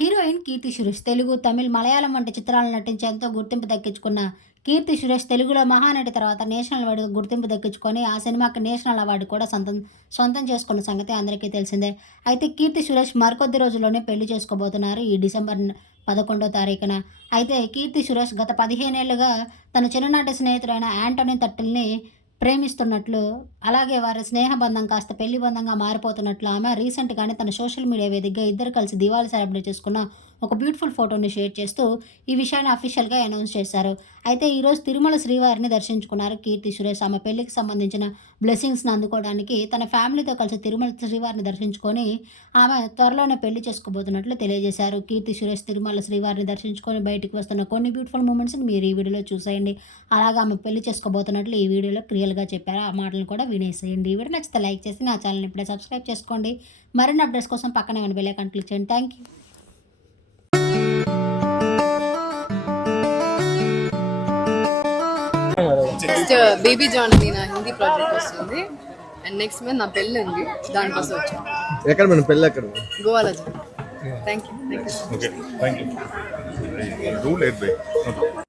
Heroine Keerthy Suresh. Telugu Tamil Malayalam వంటి చిత్రాలను నటించి ఎంతో గుర్తింపు దక్కించుకున్న కీర్తి సురేష్ తెలుగులో మహానటి తర్వాత నేషనల్ అవార్డు గుర్తింపు దక్కించుకొని ఆ సినిమాకి నేషనల్ అవార్డు కూడా సొంతం సొంతం చేసుకున్న సంగతి అందరికీ తెలిసిందే. అయితే కీర్తి సురేష్ మరికొద్ది రోజుల్లోనే పెళ్ళి చేసుకోబోతున్నారు ఈ డిసెంబర్ పదకొండో తారీఖున. అయితే కీర్తి సురేష్ గత పదిహేనేళ్ళుగా తన చిన్ననాటి స్నేహితుడైన యాంటోనీ తట్టుల్ని ప్రేమిస్తున్నట్లు అలాగే వారి స్నేహబంధం కాస్త పెళ్ళి బంధంగా మారిపోతున్నట్లు ఆమె రీసెంట్గానే తన సోషల్ మీడియా వేదికగా ఇద్దరు కలిసి దివాళీ సెలబ్రేట్ చేసుకున్న ఒక బ్యూటిఫుల్ ఫోటోని షేర్ చేస్తూ ఈ విషయాన్ని అఫీషియల్గా అనౌన్స్ చేశారు. అయితే ఈరోజు తిరుమల శ్రీవారిని దర్శించుకున్నారు కీర్తి సురేష్. ఆమె పెళ్ళికి సంబంధించిన బ్లెస్సింగ్స్ని అందుకోవడానికి తన ఫ్యామిలీతో కలిసి తిరుమల శ్రీవారిని దర్శించుకొని ఆమె త్వరలోనే పెళ్ళి చేసుకోబోతున్నట్లు తెలియజేశారు. కీర్తి సురేష్ తిరుమల శ్రీవారిని దర్శించుకొని బయటికి వస్తున్న కొన్ని బ్యూటిఫుల్ మూమెంట్స్ని మీరు ఈ వీడియోలో చూసేయండి. అలాగే ఆమె పెళ్ళి చేసుకోబోతున్నట్లు ఈ వీడియోలో క్లియర్గా చెప్పారు. ఆ మాటలు కూడా వినేసేయండి. వీడియో నచ్చితే లైక్ చేసి నా ఛానల్ ఇప్పుడే సబ్స్క్రైబ్ చేసుకోండి. మరిన్ని అప్డేట్స్ కోసం పక్కనే ఉన్న బెల్ ఐకాన్ క్లిక్ చేయండి. Thank you. Next Baby John అని నా హిందీ ప్రాజెక్ట్ వస్తుంది. అండ్ నెక్స్ట్ మీద నా పెళ్ళి ఉంది. దానికోసం వచ్చాను. ఎక్కడ మేడం? పెళ్ళి ఎక్కడ? గోవాలో థ్యాంక్ యూ థ్యాంక్ యూ